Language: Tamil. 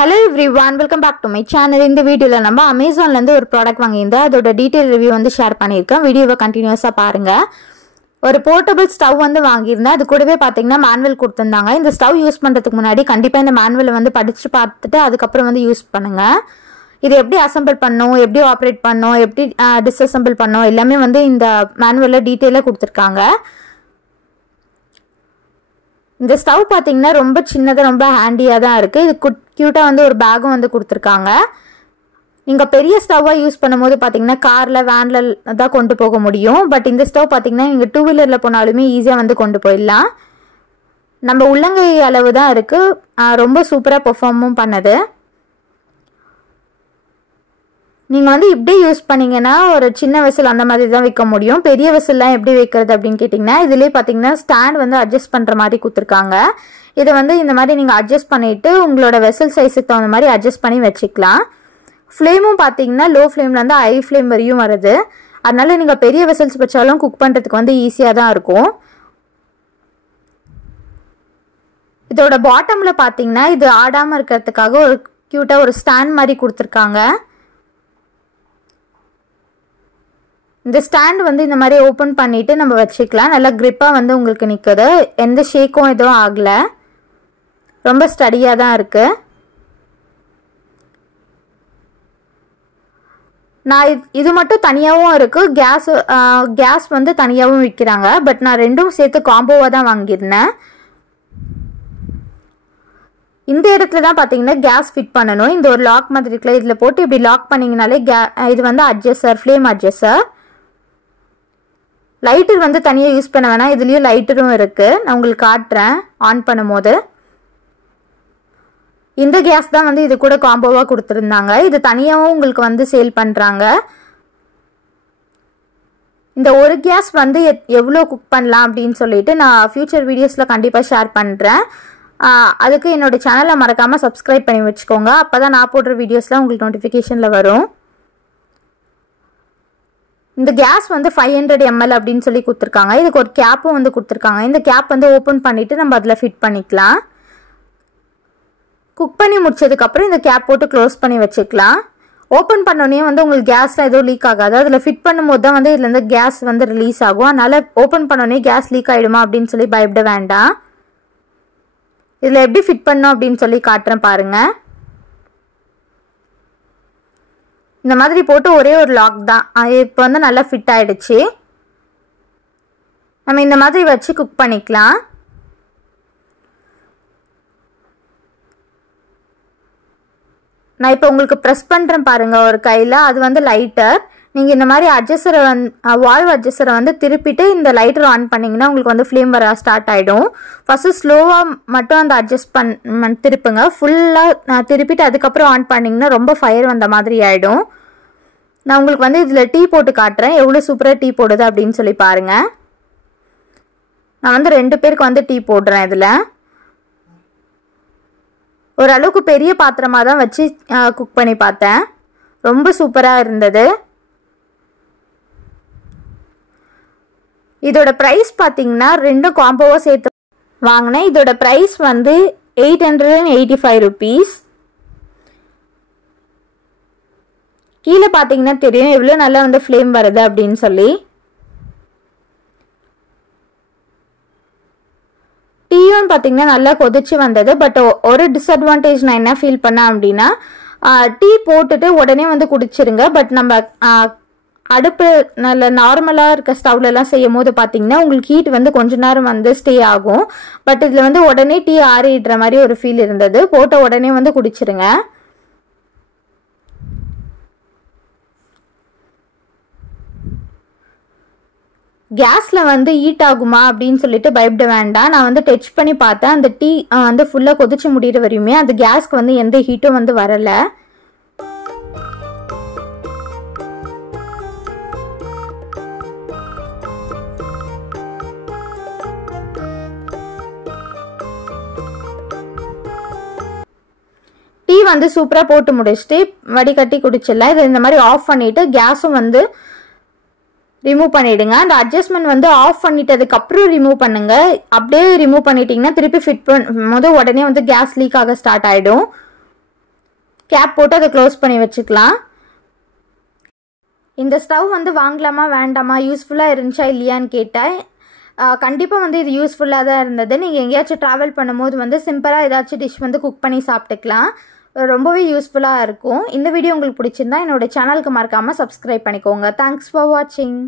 Hello everyone, welcome back to my channel. In the video la நம்ம Amazon ல இருந்து ஒரு ப்ராடக்ட் வாங்கியிருந்தேன். அதோட டீடைல் ரிவ்யூ வந்து ஷேர் பண்ணியிருக்கேன். வீடியோவை கண்டினியூஸா பாருங்க. ஒரு போர்ட்டபிள் ஸ்டவ் வந்து வாங்கியிருந்தேன். அது கூடவே பாத்தீங்கன்னா மேனுவல் கொடுத்திருந்தாங்க. இந்த ஸ்டவ் யூஸ் பண்றதுக்கு முன்னாடி கண்டிப்பா இந்த மேனுவலை வந்து படிச்சு பார்த்துட்டு அதுக்கப்புறம் வந்து யூஸ் பண்ணுங்க. இது எப்படி அசெம்பிள் பண்ணணும், எப்படி ஆப்ரேட் பண்ணணும், எப்படி டிஸ்அசெம்பிள் பண்ணணும் எல்லாமே வந்து இந்த மேனுவல்ல டீடைலா கொடுத்திருக்காங்க. இந்த ஸ்டவ் பாத்தீங்கன்னா ரொம்ப சின்னதா ரொம்ப ஹேண்டியா தான் இருக்கு. இது கியூட்டா வந்து ஒரு பேக்கும் வந்து கொடுத்திருக்காங்க. நீங்க பெரிய ஸ்டவ்வா யூஸ் பண்ணும்போது பாத்தீங்கன்னா கார்ல வேன்ல தான் கொண்டு போக முடியும். பட் இந்த ஸ்டவ் பாத்தீங்கன்னா நீங்க 2 வீலர்ல போனாலுமே ஈஸியா வந்து கொண்டு போயிடலாம். நம்ம உள்ளங்கை அளவு தான் இருக்கு. ரொம்ப சூப்பரா பெர்ஃபார்மும் பண்ணுது. நீங்க வந்து இப்படி யூஸ் பண்ணீங்கன்னா ஒரு சின்ன வெசல் அந்த மாதிரி தான் வைக்க முடியும். பெரிய வெசல்லாம் எப்படி வைக்கிறது அப்படின்னு கேட்டிங்கன்னா இதுலயே பாத்தீங்கன்னா ஸ்டாண்ட் வந்து அட்ஜஸ்ட் பண்ற மாதிரி கொடுத்துருக்காங்க. இதை வந்து இந்த மாதிரி நீங்க அட்ஜஸ்ட் பண்ணிட்டு உங்களோட வெசல் சைஸுக்கு தகுந்த மாதிரி அட்ஜஸ்ட் பண்ணி வச்சுக்கலாம். ஃப்ளேமும் பாத்தீங்கன்னா லோ ஃப்ளேம்ல இருந்து ஹை ஃப்ளேம் வரையும் வருது. அதனால நீங்க பெரிய வெசல்ஸ் வச்சாலும் குக் பண்றதுக்கு வந்து ஈஸியா தான் இருக்கும். இதோட பாட்டம்ல பாத்தீங்கன்னா இது ஆடாம இருக்கிறதுக்காக ஒரு கியூட்டா ஒரு ஸ்டாண்ட் மாதிரி கொடுத்துருக்காங்க. இந்த ஸ்டாண்ட் வந்து இந்த மாதிரி ஓபன் பண்ணிட்டு நம்ம வச்சுக்கலாம். நல்லா கிரிப்பா வந்து உங்களுக்கு நிக்குது. எந்த ஷேக்கும் எதுவும் ஆகல. ரொம்ப ஸ்டடியா தான் இருக்கு. நான் இது மட்டும் தனியாவும் இருக்கு. கேஸ் வந்து தனியாவும் விற்கிறாங்க. பட் நான் ரெண்டும் சேர்த்து காம்போவா தான் வாங்கியிருந்தேன். இந்த இடத்துல தான் பாத்தீங்கன்னா கேஸ் ஃபிட் பண்ணணும். இந்த ஒரு லாக் மாதிரி இருக்குல்ல, இதுல போட்டு இப்படி லாக் பண்ணீங்கனாலே இது வந்து அட்ஜஸ்டர், ஃப்ளேம் அட்ஜஸ்டர். லைட்டர் வந்து தனியாக யூஸ் பண்ண வேணாம். இதுலேயும் லைட்டரும் இருக்கு. நான் உங்களுக்கு காட்டுறேன் ஆன் பண்ணும்போது. இந்த கேஸ் தான் வந்து இது கூட காம்போவாக கொடுத்துருந்தாங்க. இது தனியாகவும் உங்களுக்கு வந்து சேல் பண்ணுறாங்க. இந்த ஒரு கேஸ் வந்து எவ்வளோ குக் பண்ணலாம் அப்படின்னு சொல்லிட்டு நான் ஃபியூச்சர் வீடியோஸில் கண்டிப்பாக ஷேர் பண்ணுறேன். அதுக்கு என்னோட சேனலை மறக்காமல் சப்ஸ்கிரைப் பண்ணி வச்சுக்கோங்க. அப்போ தான் நான் போடுற வீடியோஸ்லாம் உங்களுக்கு நோட்டிஃபிகேஷனில் வரும். இந்த கேஸ் வந்து 500 ml அப்படின்னு சொல்லி கொடுத்துருக்காங்க. இதுக்கு ஒரு கேப்பும் வந்து கொடுத்துருக்காங்க. இந்த கேப் வந்து ஓப்பன் பண்ணிட்டு நம்ம அதில் ஃபிட் பண்ணிக்கலாம். குக் பண்ணி முடிச்சதுக்கப்புறம் இந்த கேப் போட்டு க்ளோஸ் பண்ணி வச்சுக்கலாம். ஓப்பன் பண்ணோடனே வந்து உங்களுக்கு கேஸ்லாம் எதுவும் லீக் ஆகாது. அதில் ஃபிட் பண்ணும்போது தான் வந்து இதுலேருந்து கேஸ் வந்து ரிலீஸ் ஆகும். அதனால ஓப்பன் பண்ணோடனே கேஸ் லீக் ஆகிடுமா அப்படின்னு சொல்லி பயப்பட வேண்டாம். இதில் எப்படி ஃபிட் பண்ணோம் அப்படின்னு சொல்லி காட்டுறேன் பாருங்க. இந்த மாதிரி போட்டு ஒரே ஒரு லாக் தான். இப்போ வந்து நல்லா ஃபிட் ஆயிடுச்சு. நம்ம இந்த மாதிரி வச்சு குக் பண்ணிக்கலாம். நான் இப்போ உங்களுக்கு ப்ரெஸ் பண்ணுறேன் பாருங்க ஒரு கையில். அது வந்து லைட்டர். நீங்கள் இந்த மாதிரி அட்ஜஸ்டரை வால்வ் அட்ஜஸ்டரை வந்து திருப்பிட்டு இந்த லைட்டர் ஆன் பண்ணிங்கன்னா உங்களுக்கு வந்து ஃப்ளேம் வர ஸ்டார்ட் ஆகிடும். ஃபஸ்ட்டு ஸ்லோவாக மட்டும் அந்த அட்ஜஸ்ட் திருப்புங்க. ஃபுல்லாக திருப்பிட்டு அதுக்கப்புறம் ஆன் பண்ணிங்கன்னா ரொம்ப ஃபயர் வந்த மாதிரி ஆகிடும். நான் உங்களுக்கு வந்து இதில் டீ போட்டு காட்டுறேன் எவ்வளோ சூப்பராக டீ போடுது அப்படின்னு சொல்லி பாருங்கள். நான் வந்து 2 பேருக்கு வந்து டீ போடுறேன். இதில் ஓரளவுக்கு பெரிய பாத்திரமாக தான் வச்சு குக் பண்ணி பார்த்தேன். ரொம்ப சூப்பராக இருந்தது. இதோட ப்ரைஸ் பார்த்தீங்கன்னா 2 காம்போவாக சேர்த்து வாங்கினேன். இதோட ப்ரைஸ் வந்து 885 rupees. கீழே பார்த்தீங்கன்னா தெரியும் எவ்வளோ நல்லா வந்து ஃப்ளேம் வருது அப்படின்னு சொல்லி. டீயும் பார்த்தீங்கன்னா நல்லா கொதிச்சு வந்தது. பட் ஒரு டிஸ்அட்வான்டேஜ் நான் என்ன ஃபீல் பண்ணேன் அப்படின்னா டீ போட்டுட்டு உடனே வந்து குடிச்சிருங்க. பட் நம்ம அடுப்பு நல்ல நார்மலாக இருக்க ஸ்டவ்லலாம் செய்யும் போது பார்த்தீங்கன்னா உங்களுக்கு ஹீட் வந்து கொஞ்ச நேரம் வந்து ஸ்டே ஆகும். பட் இதில் வந்து உடனே டீ ஆறிடுற மாதிரி ஒரு ஃபீல் இருந்தது. போட்ட உடனே வந்து குடிச்சிருங்க. கேஸில் வந்து ஹீட் ஆகுமா அப்படின்னு சொல்லிட்டு பயப்பட வேண்டாம். நான் வந்து டச் பண்ணி பார்த்தேன். அந்த டீ வந்து ஃபுல்லாக கொதிச்சு முடிகிற வரையுமே அந்த கேஸ்க்கு வந்து எந்த ஹீட்டும் வந்து வரலை. டீ வந்து சூப்பராக போட்டு முடிச்சுட்டு வடிகட்டி குடிச்சிடலாம். இது இந்த மாதிரி ஆஃப் பண்ணிவிட்டு கேஸும் வந்து ரிமூவ் பண்ணிடுங்க. அந்த அட்ஜஸ்ட்மெண்ட் வந்து ஆஃப் பண்ணிட்டதுக்கு அப்புறம் ரிமூவ் பண்ணுங்க. அப்படியே ரிமூவ் பண்ணிட்டீங்கன்னா திருப்பி ஃபிட் பண்ணும்போது உடனே வந்து கேஸ் லீக் ஆக ஸ்டார்ட் ஆயிடும். கேப் போட்டு அதை க்ளோஸ் பண்ணி வச்சுக்கலாம். இந்த ஸ்டவ் வந்து வாங்கலாமா வேண்டாமா, யூஸ்ஃபுல்லாக இருந்துச்சா இல்லையான்னு கேட்டேன். கண்டிப்பாக வந்து இது யூஸ்ஃபுல்லாக தான் இருந்தது. நீங்கள் எங்கேயாச்சும் ட்ராவல் பண்ணும்போது வந்து சிம்பிளாக ஏதாச்சும் டிஷ் வந்து குக் பண்ணி சாப்பிட்டுக்கலாம். ரொம்பவே யூஸ்ஃபுல்லாக இருக்கும். இந்த வீடியோ உங்களுக்கு பிடிச்சிருந்தா என்னோட சேனலுக்கு மறக்காமல் சப்ஸ்கிரைப் பண்ணிக்கோங்க. தேங்க்ஸ் ஃபார் வாட்சிங்.